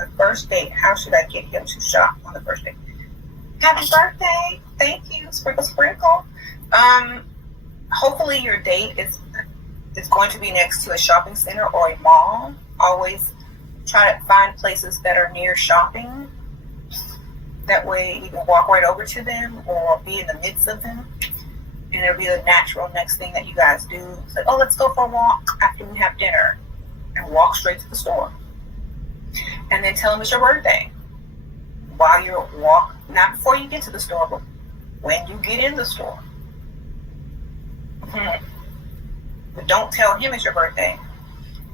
A first date. How should I get him to shop on the first date? Happy birthday! Thank you, sprinkle sprinkle. Hopefully your date is going to be next to a shopping center or a mall. Always try to find places that are near shopping. That way you can walk right over to them or be in the midst of them. And it'll be the natural next thing that you guys do. It's like, oh, let's go for a walk after we have dinner. And walk straight to the store. And then tell them it's your birthday. While you're not before you get to the store, but when you get in the store. But don't tell him it's your birthday.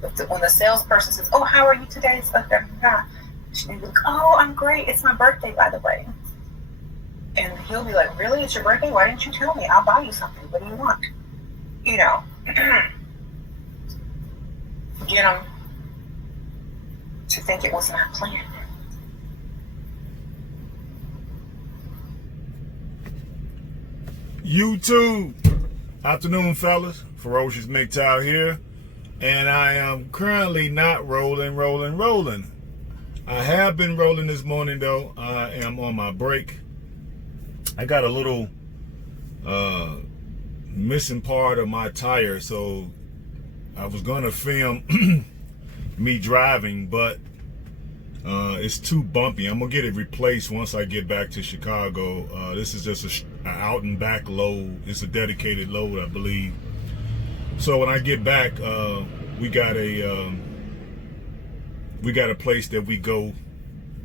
When the salesperson says, oh, how are you today? It's like, she'll be like, oh, I'm great. It's my birthday, by the way. And he'll be like, really? It's your birthday? Why didn't you tell me? I'll buy you something. What do you want? You know. Get them to think it was not planned. YouTube. Afternoon, fellas. Ferocious Mgtow here. And I am currently not rolling. I have been rolling this morning, though. I am on my break. I got a little missing part of my tire, so I was going to film me driving, but it's too bumpy. I'm going to get it replaced once I get back to Chicago. This is just an out and back load. It's a dedicated load, I believe. So when I get back, we got a place that we go,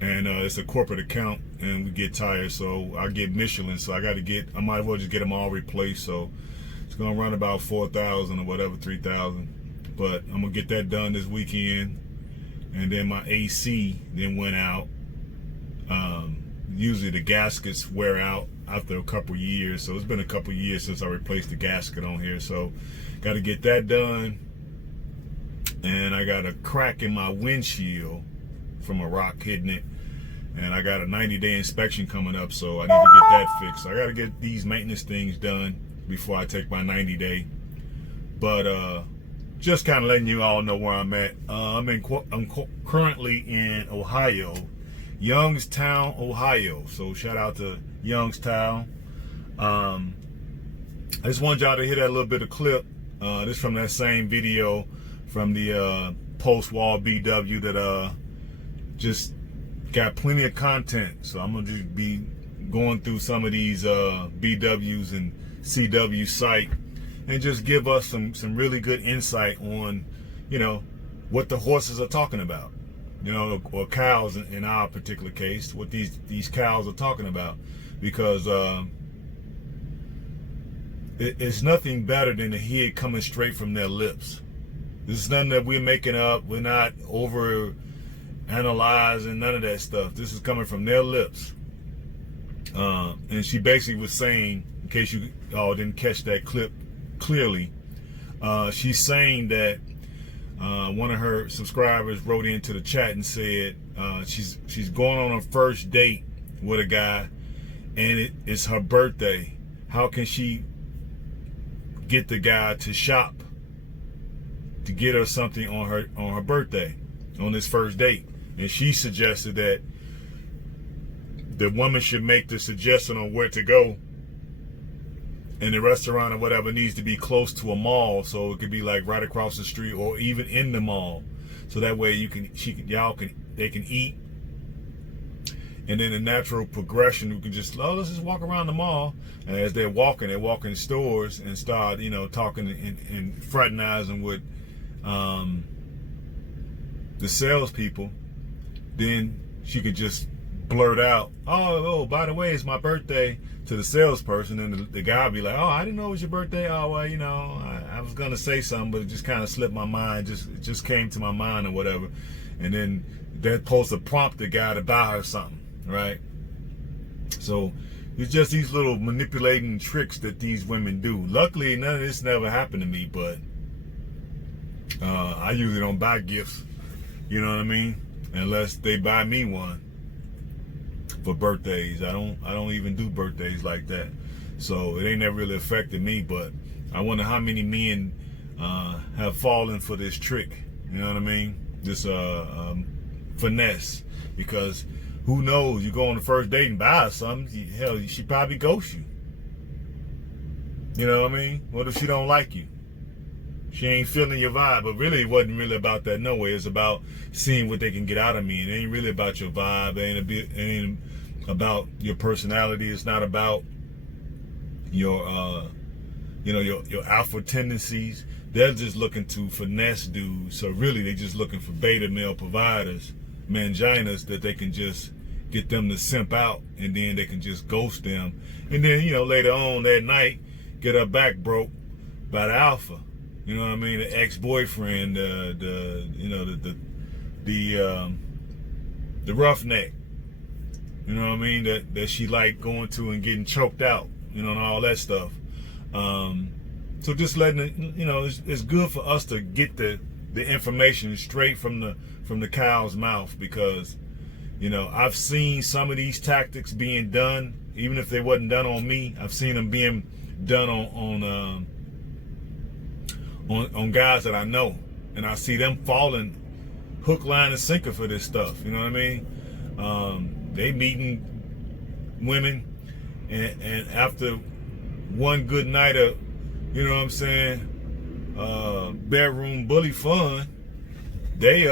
and it's a corporate account, and we get tires. So I get Michelin, so I might as well just get them all replaced. So it's gonna run about 4,000 or whatever, 3,000. But I'm gonna get that done this weekend. And then my AC then went out. Usually the gaskets wear out after a couple years, so it's been a couple years since I replaced the gasket on here. So got to get that done. And I got a crack in my windshield from a rock hitting it, and I got a 90-day inspection coming up, so I need to get that fixed. So I got to get these maintenance things done before I take my 90-day. But just kind of letting you all know where I'm at. I'm currently in Ohio, Youngstown, Ohio. So shout out to Youngstown. I just wanted y'all to hear that little bit of clip. This from that same video from the post-wall BW that just got plenty of content. So I'm gonna just be going through some of these BWs and CW site and just give us some really good insight on, you know, what the horses are talking about, you know, or cows in our particular case, what these cows are talking about, because it's nothing better than to hear it coming straight from their lips. This is nothing that we're making up. We're not over analyzing, none of that stuff. This is coming from their lips. And she basically was saying, in case you all didn't catch that clip clearly, she's saying that one of her subscribers wrote into the chat and said she's going on a first date with a guy, and it's her birthday. How can she get the guy to shop to get her something on her birthday, on this first date? And she suggested that the woman should make the suggestion on where to go, and the restaurant or whatever needs to be close to a mall, so it could be like right across the street or even in the mall, so that way they can eat, and then the natural progression, we can just, let's just walk around the mall, and as they're walking stores and start, you know, talking and fraternizing with the salespeople. Then she could just blurt out, oh, by the way, it's my birthday, to the salesperson, and the guy would be like, oh, I didn't know it was your birthday. Oh, well, you know, I was gonna say something, but it just kind of slipped my mind. It just came to my mind or whatever. And then they're supposed to prompt the guy to buy her something, right? So it's just these little manipulating tricks that these women do. Luckily, none of this never happened to me, but I usually don't buy gifts, you know what I mean? Unless they buy me one for birthdays. I don't even do birthdays like that, so it ain't never really affected me. But I wonder how many men have fallen for this trick, you know what I mean? This finesse, because who knows? You go on the first date and buy her something. Hell, she probably ghosts you. You know what I mean? What if she don't like you? She ain't feeling your vibe. But really, it wasn't really about that. No way. It's about seeing what they can get out of me. It ain't really about your vibe. It ain't about your personality. It's not about your your alpha tendencies. They're just looking to finesse dudes. So really, they're just looking for beta male providers, manginas, that they can just get them to simp out, and then they can just ghost them. And then, later on that night, get her back broke by the alpha. You know what I mean? The ex-boyfriend, the roughneck. You know what I mean? That she like going to and getting choked out. And all that stuff. So just letting it, it's good for us to get the information straight from the cow's mouth, because I've seen some of these tactics being done, even if they wasn't done on me. I've seen them being done on guys that I know, and I see them falling hook, line, and sinker for this stuff. You know what I mean? They meeting women, and after one good night of, bedroom bully fun, they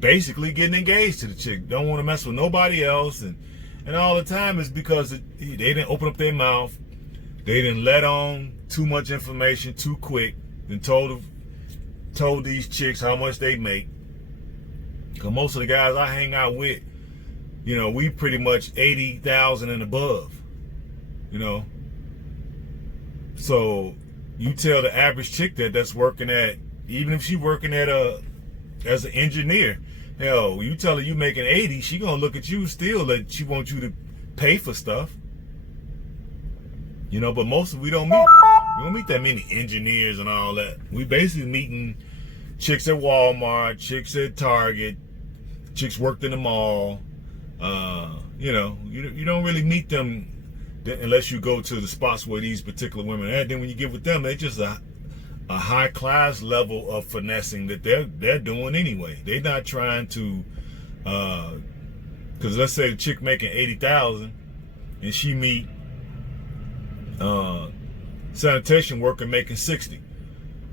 basically getting engaged to the chick. Don't want to mess with nobody else, and all the time is because they didn't open up their mouth. They didn't let on too much information too quick, and told these chicks how much they make. Because most of the guys I hang out with, we pretty much 80,000 and above. So you tell the average chick that's working at, even if she's working at as an engineer, hell, you tell her you making 80, she gonna look at you still that she wants you to pay for stuff. But most of we don't meet that many engineers and all that. We basically meeting chicks at Walmart, chicks at Target, chicks worked in the mall. You don't really meet them unless you go to the spots where these particular women are. Then when you get with them, they just a high class level of finessing that they're doing anyway. They're not trying to, because let's say the chick making 80,000 and she meet sanitation worker making 60.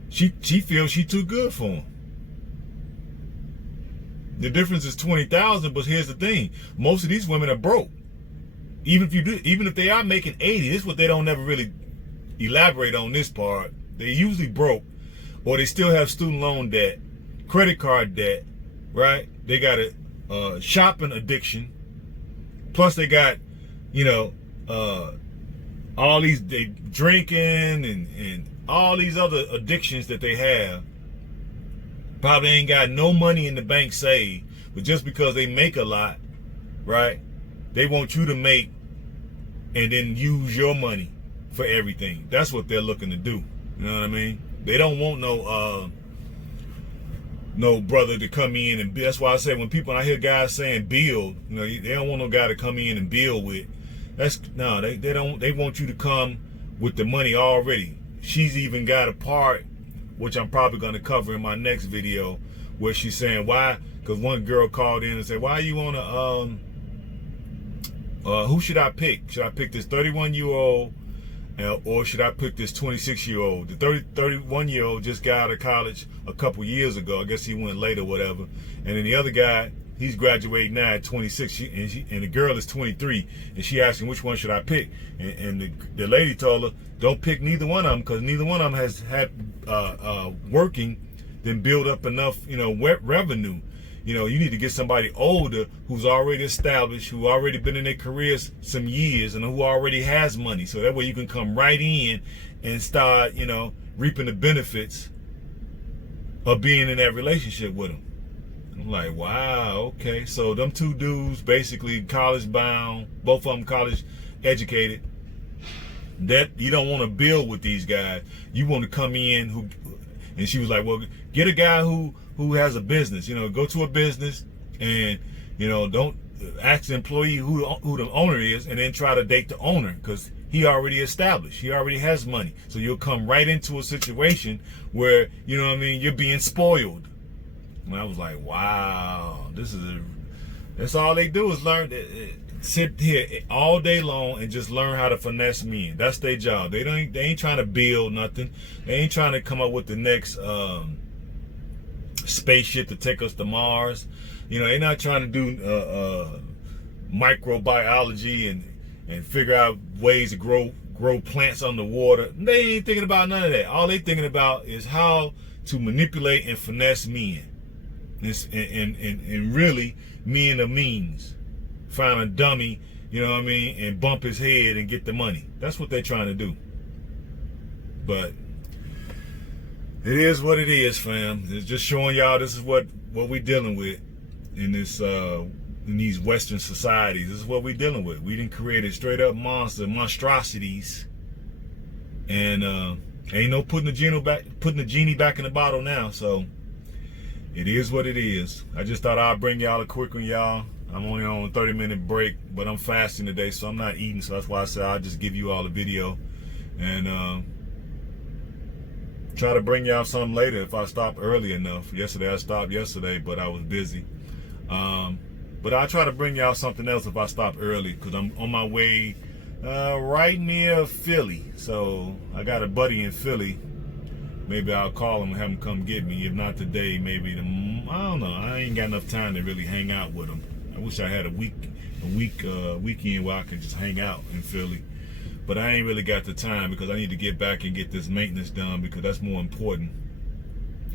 She feels she too good for him. The difference is 20,000, but here's the thing: most of these women are broke. Even if they are making 80, this is what they don't ever really elaborate on this part. They usually broke, or they still have student loan debt, credit card debt, right? They got a shopping addiction. Plus they got, all these, they drinking and all these other addictions that they have. Probably ain't got no money in the bank saved, but just because they make a lot, right? They want you to make and then use your money for everything. That's what they're looking to do. You know what I mean? They don't want no brother to come in and that's why I say when I hear guys saying build, they don't want no guy to come in and build with. They want you to come with the money already. She's even got a part, which I'm probably going to cover in my next video, where she's saying why, because one girl called in and said, why you want to, who should I pick? Should I pick this 31-year-old or should I pick this 26-year-old? The 31-year-old just got out of college a couple years ago. I guess he went late or whatever. And then the other guy, he's graduating now at 26, and the girl is 23, and she asking which one should I pick, and the lady told her, don't pick neither one of them, because neither one of them has had working, then build up enough revenue. You need to get somebody older who's already established, who already been in their careers some years, and who already has money, so that way you can come right in and start reaping the benefits of being in that relationship with them. I'm like, wow, okay. So them two dudes, basically college bound, both of them college educated. That you don't want to build with these guys. You want to come in and she was like, well, get a guy who has a business. Go to a business and don't ask the employee who the owner is, and then try to date the owner, because he already established. He already has money. So you'll come right into a situation where you're being spoiled. And I was like, wow, that's all they do is learn, sit here all day long and just learn how to finesse men. That's their job. They ain't trying to build nothing. They ain't trying to come up with the next spaceship to take us to Mars. You know, they're not trying to do microbiology and figure out ways to grow plants underwater. They ain't thinking about none of that. All they thinking about is how to manipulate and finesse men. And really, men are means. Find a dummy, you know what I mean, and bump his head and get the money. That's what they're trying to do. But it is what it is, fam. It's just showing y'all this is what we're dealing with in this in these Western societies. This is what we're dealing with. We didn't create straight up monstrosities, and ain't no putting the genie back in the bottle now. So it is what it is. I just thought I'd bring y'all a quick one, y'all. I'm only on a 30-minute break, but I'm fasting today, so I'm not eating. So that's why I said I'll just give you all a video and try to bring y'all something later if I stop early enough. Yesterday I stopped but I was busy. But I'll try to bring y'all something else if I stop early, because I'm on my way right near Philly. So I got a buddy in Philly. Maybe I'll call him and have him come get me. If not today, maybe I don't know. I ain't got enough time to really hang out with him. I wish I had a weekend where I could just hang out in Philly. But I ain't really got the time because I need to get back and get this maintenance done, because that's more important.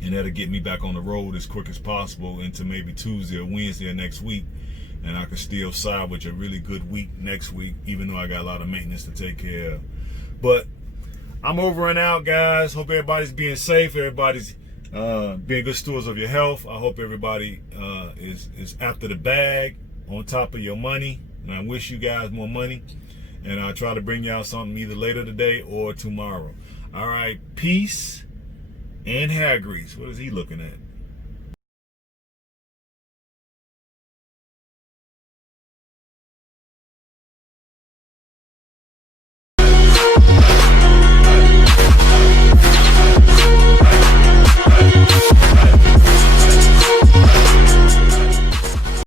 And that'll get me back on the road as quick as possible into maybe Tuesday or Wednesday of next week. And I can still salvage a really good week next week, even though I got a lot of maintenance to take care of. But I'm over and out, guys. Hope everybody's being safe. Everybody's being good stewards of your health. I hope everybody is after the bag, on top of your money. And I wish you guys more money. And I'll try to bring y'all something either later today or tomorrow. All right, peace and hair grease. What is he looking at?